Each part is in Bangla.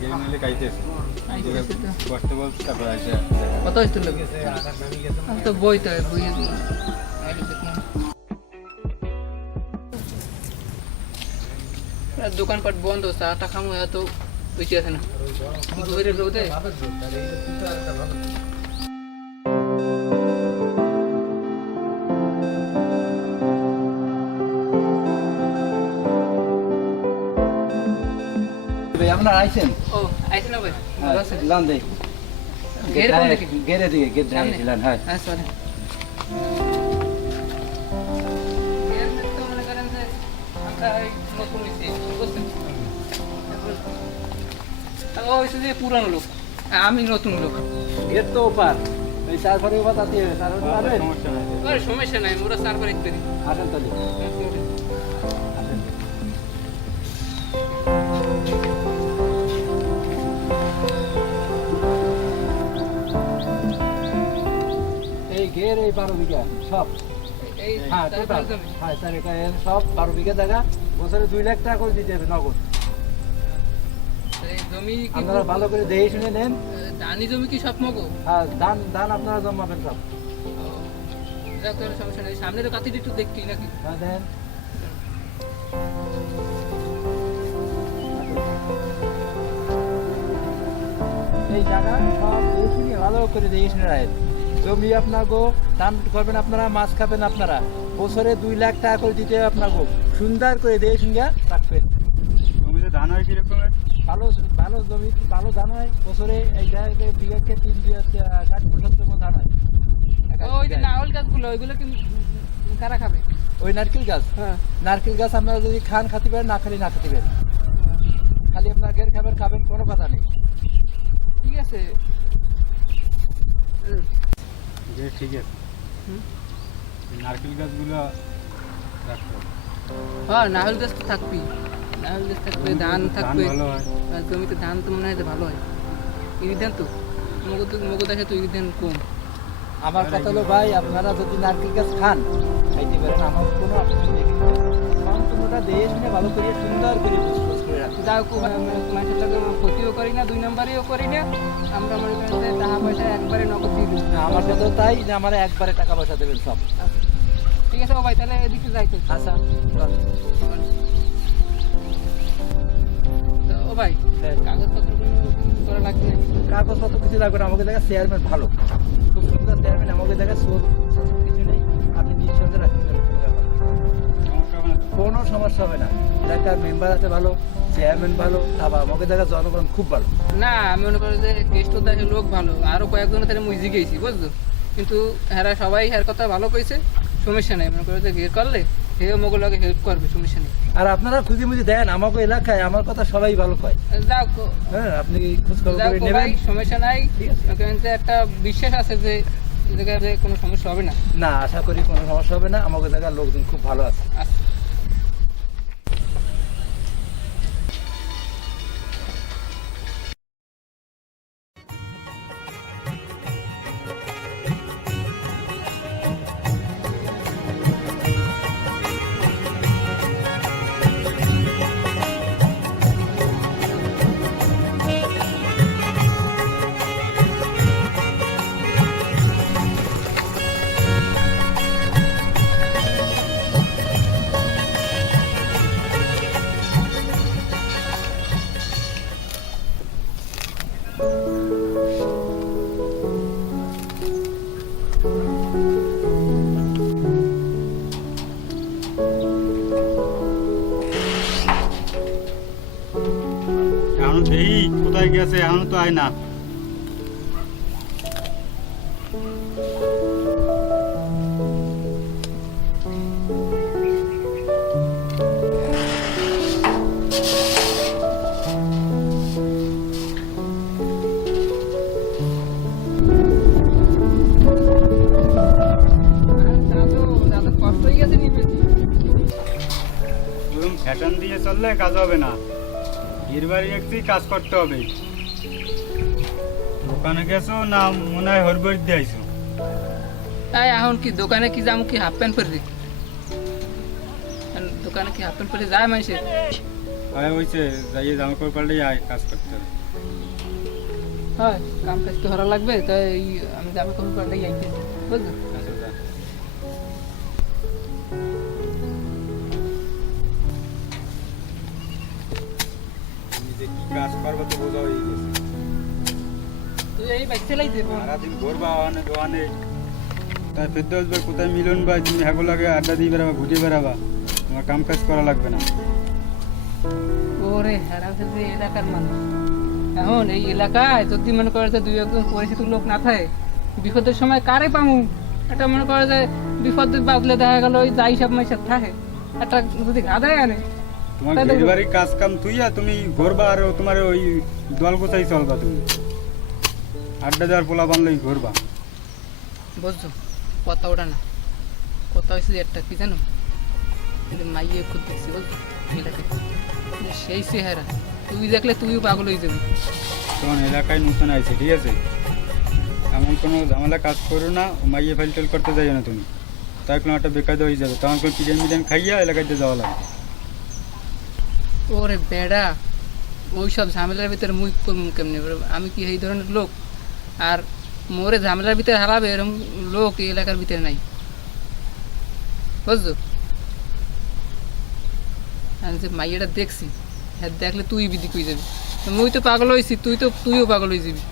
গেম নিলে কাইতেছে কষ্ট বলছে তারপর আসে কত হয়েছিল তো বই তো বই দোকানপাট বন্ধ চাটা খামো এত বেশি আছে না ধরে রোদে আপনারা আইছেন ও আইছে না ভাই ভালো আছে লান দেই গেরে কোন দিকে গেরে দিকে গেট ঢাইছিলেন হ্যাঁ হ্যাঁ সরি এর তো মনে করেন যে আমরা নতুন নিছি বুঝছেন ও হইছে যে পুরানো লোক আমি নতুন লোক গেট তো ওপার এই তারপরে ওপার তাতে তারপরে পারবেন সমস্যা নাই আর সমস্যা নাই মোরা সার্ভার একটু দিই আসেন তাহলে আসেন এই গের এই 12 বিঘা সব এই হ্যাঁ টোটাল হ্যাঁ স্যার এটা সব 12 বিঘা জায়গা বছরে 2 লাখ টাকা করে দিতে হবে নগদ এই জমি কি আপনারা ভালো করে দেখে শুনে নেন দানি জমি কি সব মগো হ্যাঁ ধান ধান আপনারা জমাবেন সব যাক তাহলে সমস্যা নেই সামনের কাতিটি একটু দেখি নাকি হ্যাঁ দেন এই জায়গা সব দেখে শুনে ভালো করে দেখে শুনে রাখেন জমি আপনার গো ধান করবেন আপনারা মাছ খাবেন আপনারা বছরে 2 লাখ টাকা করে দিতে হবে আপনার গো সুন্দর করে দেখে শুনে রাখবেন জমিতে ধান হয় কিরকম ভালো ভালো জমি ভালো ধান হয় বছরে এই জায়গায় বিঘাকে 3-60% মতো ধান হয় ওই যে নারকেল গাছগুলো ওইগুলো কি কারা খাবে ওই নারকেল গাছ হ্যাঁ নারকেল গাছ আপনারা যদি খান খাতে পারেন না খালি না খাতে পারেন খালি আপনার গের খাবেন খাবেন কোনো কথা নেই ঠিক আছে যে ঠিক আছে নারকেল গাছগুলো রাখতে হবে। হ্যাঁ নারকেল গাছ তো থাকবি নারকেল গাছ থাকবে ধান থাকবে ভালো হয় আর জমিতে ধান তো মনে হয় যে ভালো হয় ইরি ধান তো মগো দেখে তো ইরি ধান কম আমার কথা হলো ভাই আপনারা যদি নারকেল গাছ খান খাইতে পারেন আমার কোনো আপত্তি নেই সম্পূর্ণটা দেশ নিয়ে ভালো করে সুন্দর করে বুঝ করে রাখি যাও মাছের লাগে ক্ষতিও করি না 2 নম্বরেও করি না আমরা মনে করি যে টাকা পয়সা একবারে নগদ দিয়ে দিই আমার কথা তাই যে আমার একবারে টাকা পয়সা দেবেন সব ঠিক আছে ও ভাই তাহলে এদিকে যাই তো আচ্ছা তো ও ভাই হ্যাঁ। কাগজপত্র কোনো করা লাগবে না কাগজপত্র কিছু লাগবে না আমাকে দেখা চেয়ারম্যান ভালো খুব সুন্দর চেয়ারম্যান আমাকে দেখা সোর কিছু নেই আপনি নিঃসন্দেহে রাখতে পারেন সমস্যা হবে না তো? কোনো সমস্যা হবে না এলাকার মেম্বার আছে ভালো চেয়ারম্যান ভালো আবার আমাকে দেখা জনগণ খুব ভালো না আমি মনে করি যে গেস্ট দেখে লোক ভালো আরো কয়েকজনের তাহলে মুই জিগেছি বুঝছো কিন্তু এরা সবাই এর কথা ভালো কইছে সমস্যা নেই মনে করো যে বিয়ে করলে হে মগো লাগে হেল্প করবে সমস্যা নেই আর আপনারা খুঁজে মুজি দেন আমাকে এলাকায় আমার কথা সবাই ভালো কয় যাও হ্যাঁ আপনি খোঁজ খবর যাও করে ভাই নেবেন সমস্যা নাই ঠিক আছে। মনে করেন যে একটা বিশ্বাস আছে যে এই জায়গায় যে কোনো সমস্যা হবে না না আশা করি কোনো সমস্যা হবে না আমাকে জায়গার লোকজন খুব ভালো আছে আচ্ছা এখন দেই কোথায় গেছে এখন তো আয় না দাদা কষ্ট হয়ে গেছে নিবে ফ্যাশন দিয়ে চললে কাজ হবে না এর বাড়ি একটি কাজ করতে হবে দোকানে গেছো না মনে হয় হরবর দিয়ে আইছো তাই এখন কি দোকানে কি যাম কি হাফ প্যান্ট পরে দোকানে কি হাফ প্যান্ট পরে যায় মানুষের আয় হয়েছে যাইয়ে জামা কাপড় পাল্টেই আয় কাজ করতে হবে। হয় কাম কাজ তো করা লাগবে, তাই আমি জামা কাপড় পাল্টে যাইতেছি, বুঝলো? আচ্ছা যা। তুমি যে কি কাজ করবো তো বোঝা হয়ে গেছে। তুই এই বাইক চালাই দে। সারাদিন ঘুরবা ওখানে দোকানে, তাই ফেরদৌস ভাই কোথায় মিলন ভাই তুমি হাগো লাগে আড্ডা দিয়ে বেড়াবা, ঘুরে বেড়াবা, তোমার কাম কাজ করা লাগবে না। ওরে হেরা হচ্ছে এলাকার মানুষ। এখন এই এলাকায় যদি মনে করে যে দুই একজন পরিচিত লোক না থাকে, বিপদের সময় কারে পামু? এটা মনে করে যে বিপদ বাদলে দেখা গেল ওই যাই সব মাইসব থাকে, একটা যদি গাদায় আনে তোমার তাহলে- ঘের বাড়ির কাজ কাম তুইয়া তুমি ঘুরবা আর তোমার ওই দল কোথায় চলবা, তুমি আড্ডা দেওয়ার পোলা বানলেই ঘুরবা। বুঝছো? কথা ওটা না, কথা হয়েছে যে একটা কি জানো, মাইয়ে খুব দেখছি, বুঝছো? এলাকায় সেই চেহারা, তুই দেখলে তুইও পাগল হয়ে যাবি। তোমার এলাকায় নতুন আছে, ঠিক আছে? এমন কোনো ঝামেলা কাজ করো না, মাইয়ে ফাইল টেল করতে যাইও না তুমি, তাই কোনো একটা বেকায়দা হয়ে যাবে, তখন কোনো পিডিয়ান মিডিয়ান খাইয়া এলাকাতে যাওয়া লাগে। ওরে বেড়া, ওই সব ঝামেলার ভিতরে মুই করবো কেমনি? আমি কি এই ধরনের লোক? আর মোরে ঝামেলার ভিতরে হারাবে এরকম লোক এই এলাকার ভিতরে নাই, বুঝছো? আমি যে মাইয়াটা দেখছি, হ্যাঁ দেখলে তুই বিধি কই যাবি, মুই তো পাগল হয়েছি, তুইও পাগল হয়ে যাবি।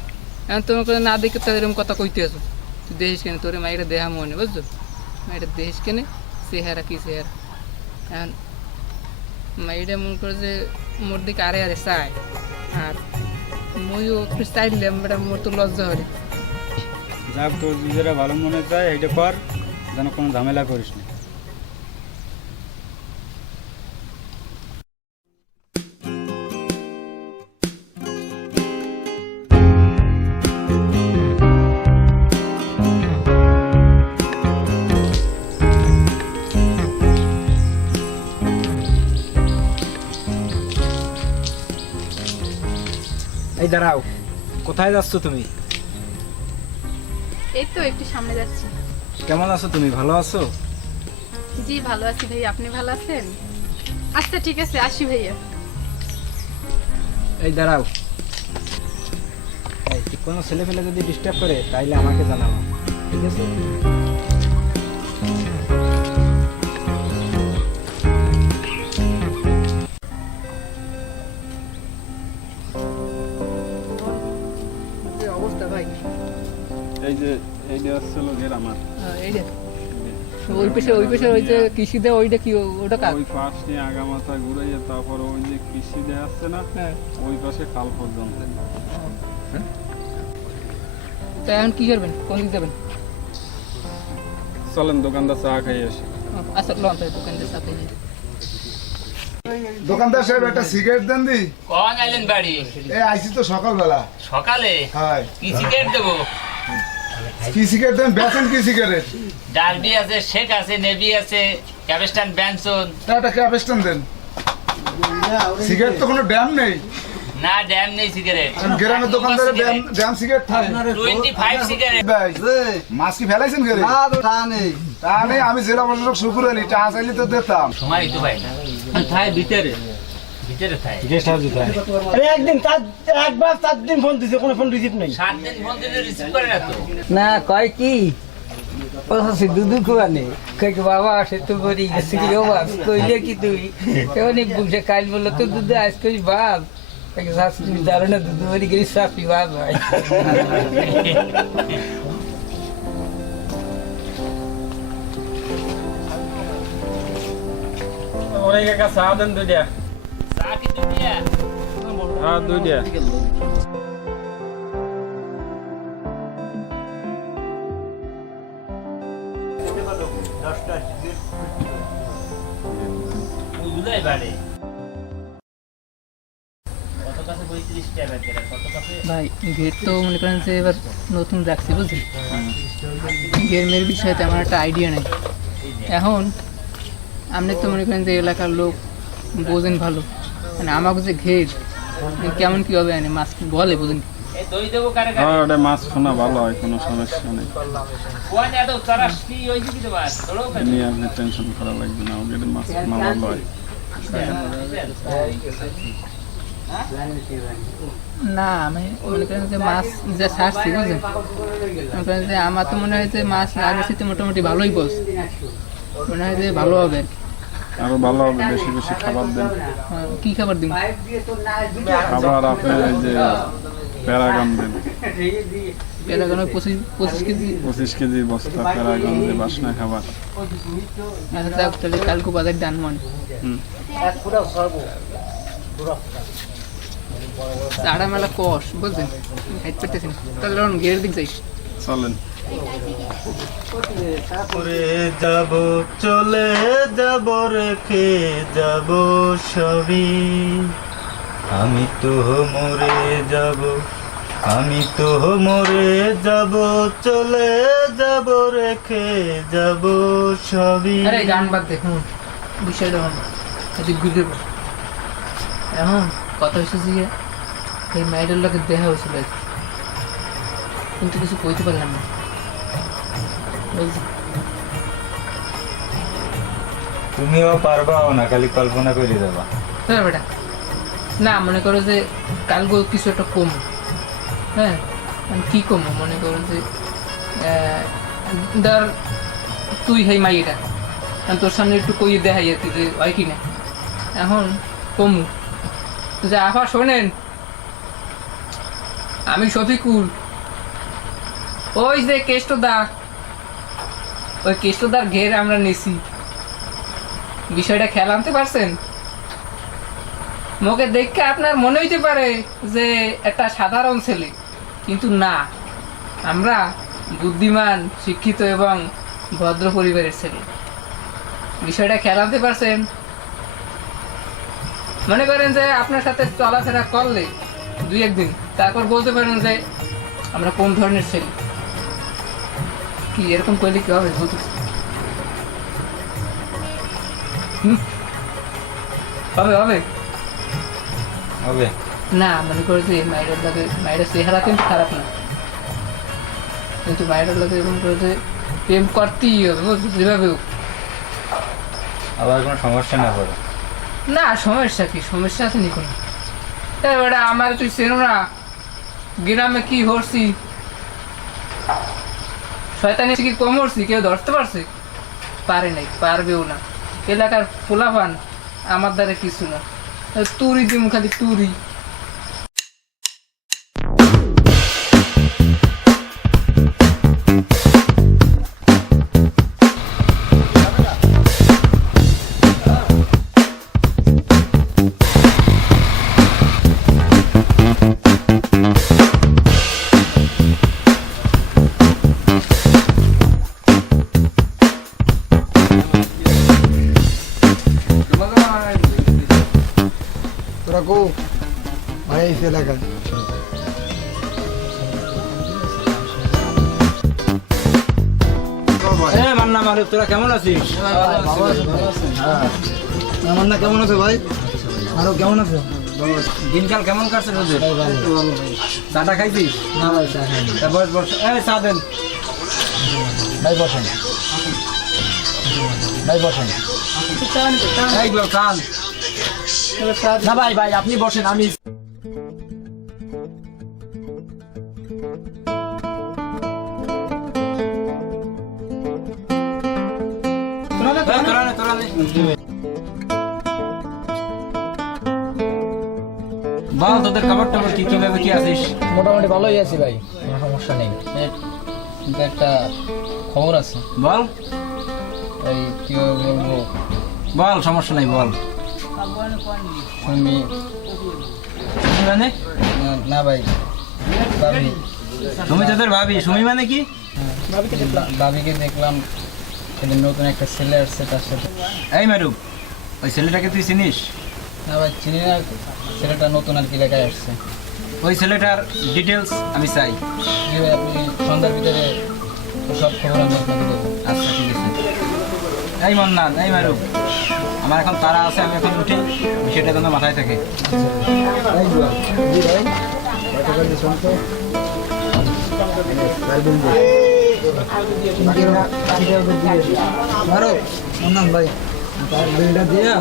এখন তোমার কথা না দেখে তো এরকম কথা কইতে আছো, তুই দেখিস কেনে তোরে মাইয়াটা দেহা মনে, বুঝছো? মাইয়াটা দেখিস কেনে চেহারা কি চেহারা। এখন মাইয়াটা মনে করে যে মোর দিকে আরে আরে চায়, আর মইও একটু চাইলাম, বেটা মোর তো লজ্জা হলে। যাক, তোর যেটা ভালো মনে চায় এটা কর, যেন কোনো ঝামেলা করিস না। এই দাঁড়াও, কোথায় যাচ্ছ তুমি? এই তো একটু সামনে যাচ্ছি। কেমন আছো তুমি, ভালো আছো? জি ভালো আছি ভাই, আপনি ভালো আছেন? আচ্ছা ঠিক আছে, আসি ভাইয়া। এই দাঁড়াও, এই কোনো ছেলে ফেলে যদি ডিস্টার্ব করে তাইলে আমাকে জানাও, ঠিক আছে? কি অবস্থা ভাই? এই যে এইটা হচ্ছে লোকের আমার এই যে ওই পেশে ওই যে কৃষি দেয়, ওইটা কি ওটা কাজ? ওই পাশ নিয়ে আগামাথা ঘুরাইয়া তারপর ওই যে কৃষি দেয়া আসছে না, হ্যাঁ, ওই পাশে খাল পর্যন্ত। তা এখন কি করবেন, কোন দিক যাবেন? চলেন দোকানদার চা খাই আসি। আচ্ছা লন তাই দোকানতে সাথে যাই। দোকানদার সাহেব একটা সিগারেট দেন দি। কখন আইলেন বাড়ি? এই আইছি তো সকালবেলা। সকালে হয় কি সিগারেট দেবো? কি সিগারেট দেন? বেচেন কি সিগারেট? ডার্বি আছে, শেক আছে, নেভি আছে, ক্যাপস্টান, ব্যানসন। একটা ক্যাপেস্টন দেন। সিগারেট তো কোনো ড্যাম নেই। না ড্যাম নেই সিগারেট। কারণ গ্রামের দোকানদারে ড্যাম সিগারেট থাকে। 25 সিগারেট। ভাই মাছ কি ফেলাইছেন ঘরে? না তো তা নেই। তা নেই, আমি জেলা প্রশাসক শুকুর আলী টা চাইলে তো দিতাম। সময় তো ভাই না থাই ভিতরে ভিতরে থাই গেস্ট হাউস দিতে হয়। আরে একদিন একবার 4 দিন ফোন দিছে, কোনো ফোন রিসিভ নেই। 7 দিন ফোন দিলে রিসিভ করে না তো। না কয় কি পছন্দ দুধু খুয়ানে কয় কি বাবা সে তো বলি গেছে কি বাবা কইলে কি তুই অনেক বুঝে কাল বললো তো দুধ আজ কই বাপ এক শাস তুমি জানো না দুধ বলি গেলি সাফি বাপ ভাই অনেক একা চা দেন দুইটা। চা কি দুনিয়া? হ্যাঁ দুইটা। বুঝলাই বাড়ি কত কাছে 35 টাকা করে, কত কাছে? ভাই গেট তো মনে করেন যে এবার নতুন রাখছি, বুঝলি? গেমের বিষয়ে তেমন একটা আইডিয়া নেই। এখন আপনি তো মনে করেন যে এলাকার লোক বোঝেন ভালো, মানে আমাকে যে ঘের কেমন কি হবে মানে মাছ বলে বোঝেন? এই দই দেবো কারে কারে? হ্যাঁ ওটা মাছ শোনা ভালো হয়, কোনো সমস্যা নেই, কোন এত তারাস কি হইছে কি তোমার? ধরো এ নিয়ে আপনি টেনশন করা লাগবে না, ওটা মাছ শোনা ভালো হয়। না আমি মনে করেন যে মাছ যা ছাড়ছি বুঝলেন, মনে করেন যে আমার তো মনে হয় যে মাছ লাগাচ্ছি তো মোটামুটি ভালোই বস, মনে হয় যে ভালো হবে। আরো ভালো হবে, বেশি বেশি খাবার দেন। কি খাবার দিব? খাবার আপনি এই যে প্যারাগন দেন, প্যারাগন 25 কেজি। 25 কেজি বস্তা প্যারাগন দিয়ে বাসনা খাবার। আচ্ছা যাক, তাহলে কালকে বাজার ডান মনে চাড়া মেলা কষ বুঝলেন, হাইট পেতেছি না। তাহলে ঘের দিক যাই, চলেন। যাব চলে যাব রেখে যাব সবই, আমি তো মরে যাব, আমি তো মরে যাব, চলে যাব রেখে যাব সবই। আরে গান বাদ দেখুন, বিষয়টা হল ঘুরে এখন কথা হয়েছে যে এই মেয়েটার লোকে দেখা হয়েছিল কিন্তু কিছু কইতে পারলাম না বুঝলি। তুমিও পারবাও না, খালি কল্পনা করে যাবা। হ্যাঁ বেটা, না মনে করো যে কালকে কিছু একটা কম, হ্যাঁ মানে কি কম মনে করো যে ধর তুই হেই মাইটা তোর সামনে একটু কই দেখাই আর কি যে হয় কি না, এখন কমু যে আফা শোনেন আমি শফিকুল, ওই যে কেষ্টদা, ওই কেষ্টদার ঘের আমরা নিছি, বিষয়টা খেয়াল আনতে পারছেন? মোকে দেখে আপনার মনে হইতে পারে যে একটা সাধারণ ছেলে, কিন্তু না, আমরা বুদ্ধিমান, শিক্ষিত এবং ভদ্র পরিবারের ছেলে। বিষয়টা খেয়াল আনতে পারছেন? মনে করেন যে আপনার সাথে চলাফেরা করলে 2-1 দিন, তারপর বলতে পারেন যে আমরা কোন ধরনের ছেলে। কি এরকম করলে কি হবে? হবে হবে হবে না, মনে করে যে মায়ের লাগে, মায়ের চেহারা কিন্তু খারাপ না, কিন্তু মায়ের লাগে এরকম করে যে প্রেম করতেই হবে বুঝলি, যেভাবে হোক। আবার কোনো সমস্যা না পড়ে? না সমস্যা কি, সমস্যা আছে নি কোনো। এবারে আমার তুই চেনো না গ্রামে কি হরছি, শয়তানি কি কম হরছি, কেউ ধরতে পারছে? পারে নাই, পারবেও না। এলাকার পোলাপান আমার দ্বারা কিছু না, তুরি দিম খালি তুরি। তোরা কো ভাই এই এলাকায় মান্না মারুফ, তোরা কেমন আছিস? মান্না কেমন আছে ভাই? আরো কেমন আছে? দিনকাল কেমন কাটছে তোদের? চাটা খাইছিস? না ভাই চা খাইনি। বস বস, এই চা দেন ভাই, বসেন ভাই, বসেন। এইগুলো চান না ভাই, ভাই আপনি বসেন, আমি বল তোদের খবর টবর কি, কিভাবে কি আছিস? মোটামুটি ভালোই আছি ভাই, কোনো সমস্যা নেই। কিন্তু একটা খবর আছে। বল। এই কিভাবে বলবো, বল, সমস্যা নাই বল। সুমি মানে? না ভাই, ভাবি। তুমি তোদের ভাবি? সুমি মানে কি? ভাবিকে দেখলাম সেদিন নতুন একটা ছেলে আসছে তার সাথে। এই মারুফ, ওই ছেলেটাকে তুই চিনিস? না ভাই চিনি না, ছেলেটা নতুন আর কি এলাকায় আসছে। ওই ছেলেটার ডিটেলস আমি চাই। আপনি সন্ধ্যার ভিতরে সব খবর আমি আপনাকে দেবো। আচ্ছা ঠিক আছে। এই মন্নান, এই মারুফ, আমার এখন তারা আছে, আমি এখন উঠি, সেটা যেন মাথায় থাকে। মারুফ, মন্নান ভাই, বিলটা দিয়া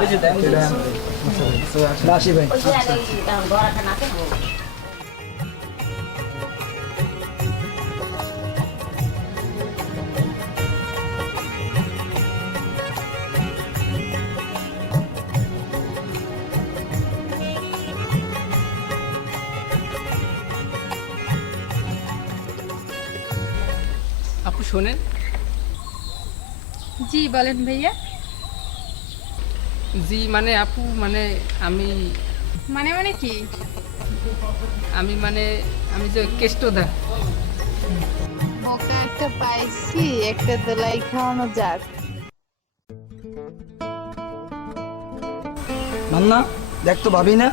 ওই যে দেন রাশি ভাই আপু শোনেন, জি বলেন ভাইয়া। জি মানে আপু মানে আমি মানে মানে কি? আমি মানে আমি যে কেষ্টদা। ওকে একটা পাইছি, একটা দোলাই খাওয়ানো যাক। মান্না দেখ তো ভাবি না।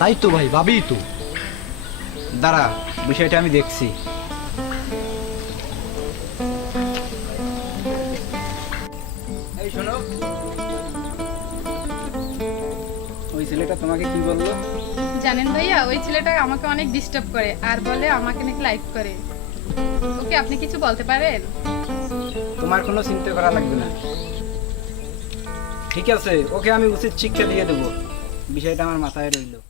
তাই তো ভাই, ভাবি তো। দাঁড়া, বিষয়টা আমি দেখছি। এই শোনো, ওই ছেলেটা তোমাকে কি বললো? জানেন ভাইয়া, ওই ছেলেটা আমাকে অনেক ডিস্টার্ব করে আর বলে আমাকে নাকি লাইক করে। ওকে আপনি কিছু বলতে পারেন? তোমার কোনো চিন্তা করা লাগবে না। ঠিক আছে, ওকে আমি উচিত শিক্ষা দিয়ে দেবো। বিষয়টা আমার মাথায় রইলো।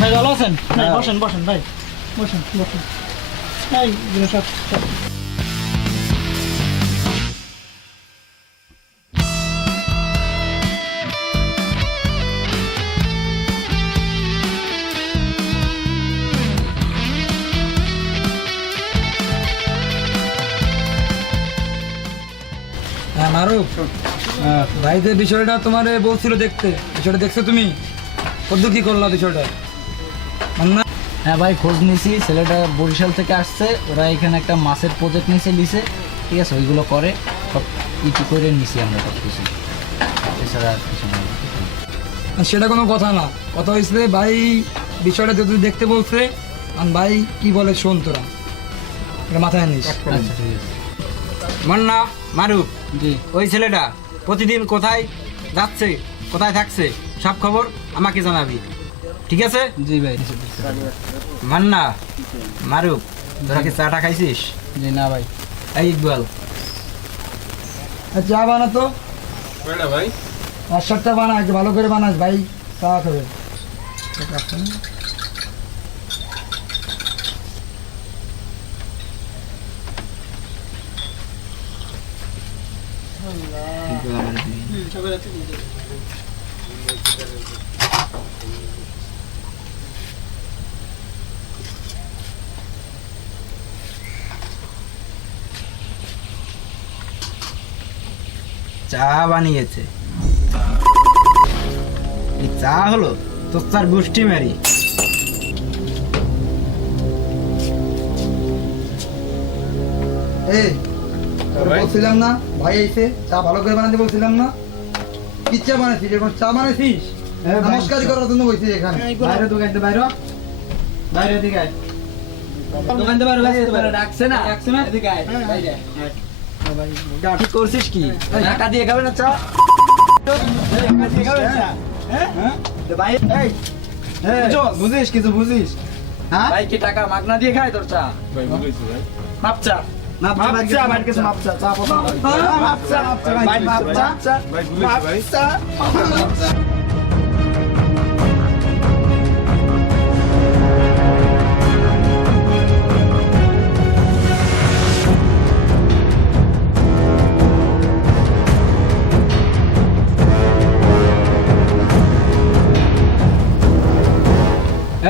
ভাই ভালো আছেন? ভাই বসেন বসেন ভাই, বসেন বসেন। এই জিনিস সব হ্যাঁ মারুফ, ভাই যে বিষয়টা তোমার বলছিল দেখতে, বিষয়টা দেখছো তুমি? কত কি করলা বিষয়টা? মান্না হ্যাঁ ভাই, খোঁজ নিয়েছি। ছেলেটা বরিশাল থেকে আসছে, ওরা এখানে একটা মাছের প্রজেক্ট নিয়েছে লিসে, ঠিক আছে? ওইগুলো করে সব ইটি করে নিছি আমরা সব কিছু, এছাড়া আর কিছু না। সেটা কোনো কথা না, কথা হয়েছে ভাই বিষয়টা যদি দেখতে বলছে, আর ভাই কি বলে শোন তোরা, এটা মাথায় নিস। আচ্ছা ঠিক আছে। মান্না, মারুফ, জি। ওই ছেলেটা প্রতিদিন কোথায় যাচ্ছে, কোথায় থাকছে, সব খবর আমাকে জানাবি, ঠিক আছে? জি ভাই। মান্না, মারুফ, তোরা কি চাটা খাইছিস? জি না ভাই। এই ইকবাল, চা বানাতো ভাই 5-7টা বানা, একটু ভালো করে বানাস ভাই, চা খাবে। চা বানিয়েছে, এই চা হলো তোর চার গোষ্ঠী মারি। এই বলছিলাম না ভাই এসে চা ভালো করে বানাতে বলছিলাম না? কি চা বানাইছিস? এখন চা বানাইছিস? নমস্কার করার জন্য বলছিস এখানে? বাইরে দোকান থেকে বাইরে, বাইরে দিকে আয়। দোকান থেকে বাইরে ডাকছে না, ডাকছে না, এদিকে আয় বাইরে। ঠিক করছিস কি? টাকা দিয়ে খাবে না চা? টাকা দিয়ে খাবে চা? হ্যাঁ ভাই, এই বুঝিস কিছু বুঝিস? হ্যাঁ ভাই, কি টাকা মাগনা দিয়ে খায় তোর চা? ভাই বুঝেছি ভাই। মাপচা মাপচা বাইরে কিছু মাপচা চা পছন্দ মাপচা মাপচা ভাই মাপচা ভাই বুঝেছি ভাই।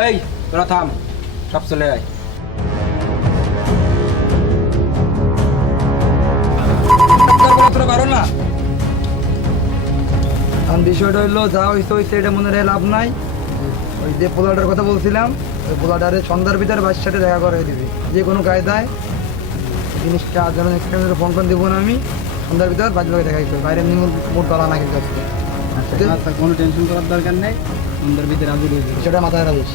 এই তোরা থাম, সব চলে আয়। তোরা পারো না, কারণ বিষয়টা হইলো যা হয়েছে হয়েছে, এটা মনে রেখে লাভ নাই। ওই যে পোলাটার কথা বলছিলাম, ওই পোলাটারে সন্ধ্যার ভিতরে বাসির সাথে দেখা করে দিবি যে কোনো কায়দায়। জিনিসটা যেন নেক্সট টাইম ফোন দেবো না আমি, সন্ধ্যার ভিতর বাজি দেখা করবি, বাইরে এমনি মোট গলা না কিন্তু আজকে। আচ্ছা কোনো টেনশন করার দরকার নেই, আমাদের ভিতরে রাজু রয়েছে, সেটা মাথায় রাখিস।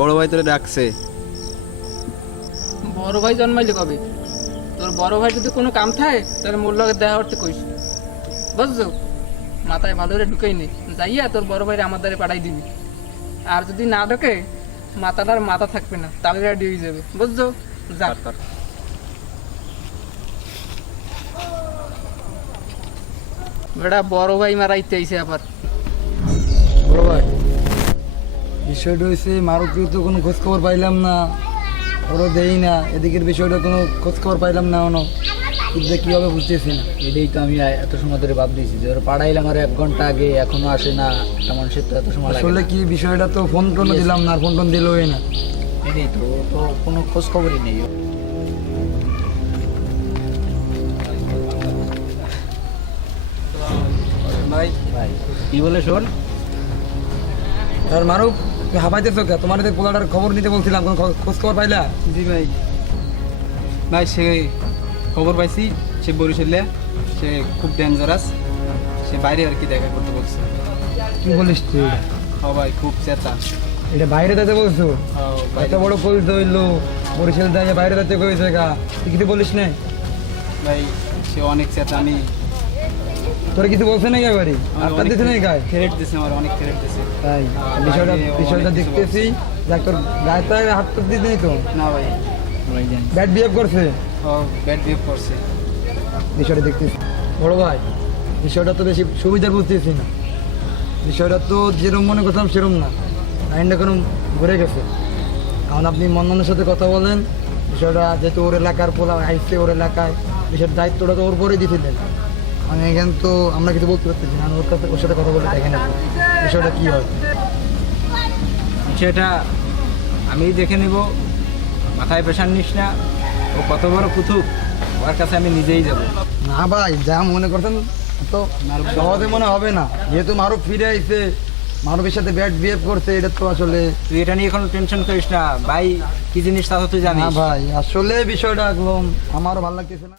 বড় ভাই তোরে ডাকছে। বড় ভাই জন্মাইলে কবে? তোর বড় ভাই যদি কোনো কাম থাকে তাহলে মোর লগে দেখা করতে কইস, বুঝছো? মাথায় ভালো করে ঢুকেই নি, যাইয়া তোর বড় ভাইরে আমার দ্বারে পাঠাই দিবি। আর যদি না ঢোকে মাথাটার মাথা থাকবে না, তাহলে রেডি হয়ে যাবে, বুঝছো? যা। বেটা বড় ভাই মারাইতে আইছে আবার। বড় ভাই, বিষয়টা হয়েছে মারুতির তো কোনো খোঁজ খবর পাইলাম না, ওরও দেই না, এদিকের বিষয়টা কোনো খোঁজ খবর পাইলাম না এখনো, কিন্তু কী হবে বুঝতেছি না। এটাই তো আমি এত সময় ধরে ভাব দিয়েছি যে ওরা পাঠাইলাম আর 1 ঘন্টা আগে, এখনো আসে না। একটা মানুষের তো এত সময় লাগে আসলে না। কি বিষয়টা তো ফোন টোনও দিলাম না, আর ফোন টোন দিলই না। এটাই তো, ও তো কোনো খোঁজ খবরই নেই। ভাই ভাই কি বলে শোন, আর মারুফ, তুমি হাঁপাইতেছো কে? তোমার এই পোলাটার খবর নিতে বলছিলাম, কোনো খোঁজ খবর পাইলা? জি ভাই, ভাই সে খবর পাইছি, সে বরিশালে, সে খুব ডেঞ্জারাস, সে বাইরে আর কি দেখা করতে বলছে। কি বলিস তুই? হ্যাঁ ভাই, খুব চেতা। এটা বাইরে যেতে বলছো? এত বড় পরিচিত হইলো, বরিশাল যায় বাইরে যেতে কইছে গা, তুই কিছু বলিস না? ভাই সে অনেক চেতা, আমি তোরা কিছু বলছে না এবারে? আটটা দিছে না গায়ে? থ্রেট দিছে, আমার অনেক থ্রেট দিছে। তাই বিষয়টা দেখতেছি, দেখ তোর গায়ে তো হাত তো দিতে নেই তো? না ভাই, ভাই জানি ব্যাড বিহেভ করছে, ব্যাড বিহেভ করছে। বিষয়টা দেখতেছি। বড় ভাই, বিষয়টা তো বেশি সুবিধার বুঝতেছি না, বিষয়টা তো যেরকম মনে করতাম সেরকম না, লাইনটা কোনো ঘুরে গেছে। এখন আপনি মন্ননের সাথে কথা বলেন, বিষয়টা যেহেতু ওর এলাকার পোলা আইসে, ওর এলাকায় বিষয়ের দায়িত্বটা তো ওর পরেই দিয়েছিলেন। মানে এখানে তো আমরা কিছু বলতে পারতেছি না, ওর কাছে ওর সাথে কথা বলে দেখেন বিষয়টা কী হয়। সেটা আমি দেখে নিব, মাথায় প্রেশার নিস না। ও কত বড় কুতুব, ওর কাছে আমি নিজেই যাব। না ভাই, যা মনে করতেন তো সহজে মনে হবে না, যেহেতু মারুফ ফিরে আইছে, মারুফের সাথে ব্যাড বিহেভ করছে, এটা তো আসলে। তুই এটা নিয়ে কোনো টেনশন করিস না ভাই, কি জিনিস তা তো তুই না জানিস। ভাই, আসলে বিষয়টা একদম আমারও ভালো লাগতেছে না।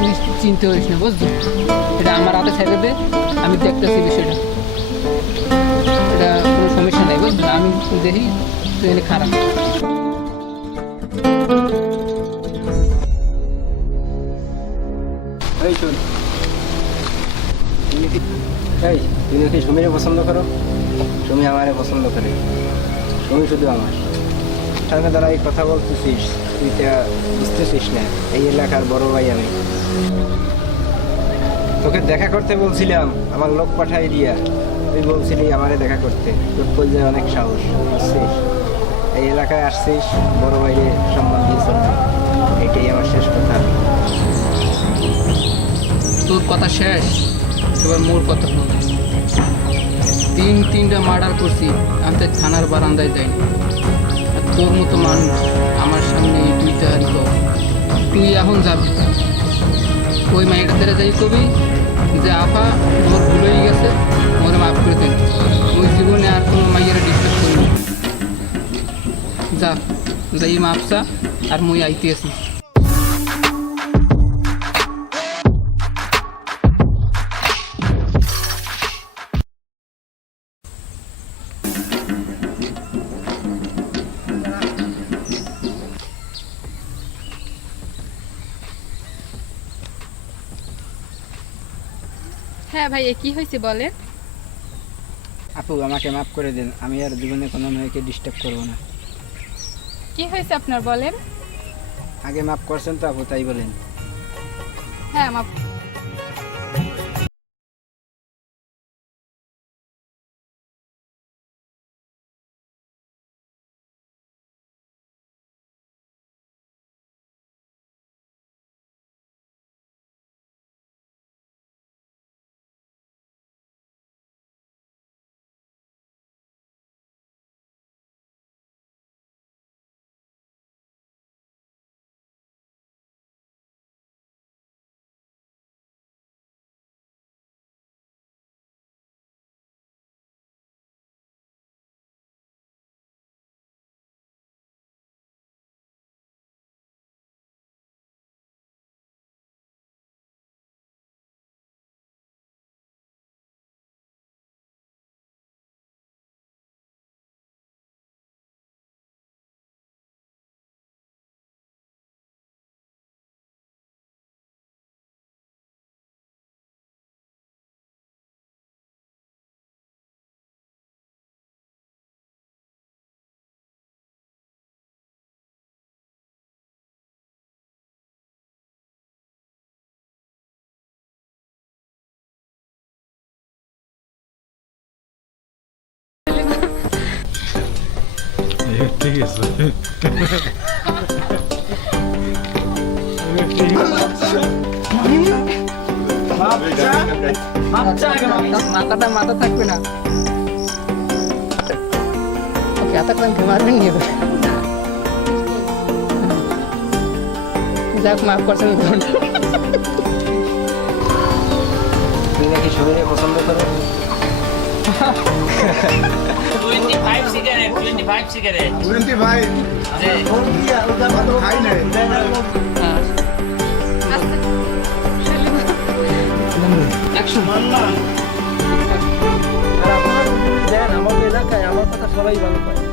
তুই চিন্তা করিস না, বুঝছো? এটা আমার হাতে ছেড়ে দে, আমি দেখতেছি বিষয়টা, এটা কোনো সমস্যা নাই, বুঝছো? আমি দেখি তুই এনে খারাপ। এই শোন, তুই নাকি সুমিরে পছন্দ করো? সুমি আমারে পছন্দ করে, সুমি শুধু আমার সামনে দ্বারা এই কথা বলতেছিস, তুই তা বুঝতেছিস না। এই এলাকার বড় ভাই আমি, তোকে দেখা করতে বলছিলাম, আমার লোক পাঠাই দিয়া, তুই বলছিলি আমারে দেখা করতে, তোর কইলে অনেক সাহস, বুঝছিস? এই এলাকায় আসছিস, বড় ভাইরে সম্মান দিয়ে চলবি, এটাই আমার শেষ কথা। তোর কথা শেষ, এবার মোর কথা শোন। তিনটা মার্ডার করছি, আমি তো থানার বারান্দায় যাইনি। আর তোর মতো মানুষ আমার সামনে এই 2টা হারি পাও। তুই এখন যাবি ওই মাইয়ের দ্বারা যাই কবি যে আপা মোর ভুল হয়ে গেছে, মোরে মাফ করে দেন, ওই জীবনে আর কোনো মাইয়ের ডিস্টার্ব করিনি। যা যাই মাপসা, আর মুই আইতে আছি। হ্যাঁ ভাইয়া, কি হয়েছে বলেন। আপু আমাকে মাফ করে দিন, আমি আর জীবনে কোনো মেয়েকে ডিস্টার্ব করবো না। কি হয়েছে আপনার বলেন। আগে মাফ করছেন তো আপু, তাই বলেন। হ্যাঁ, মাফ ঠিক আছে মাথাটা মাথা থাকবে না ওকে এতক্ষণ মারবেন নিয়ে যাক মাফ করছেন তুই নাকি শরীরে পছন্দ করে 25 সিগারেট 25 সিগারেট 25 যে খাই নাই আর আপনারা যদি দেন আমাদের এলাকায় আমার কথা সবাই ভালো পায়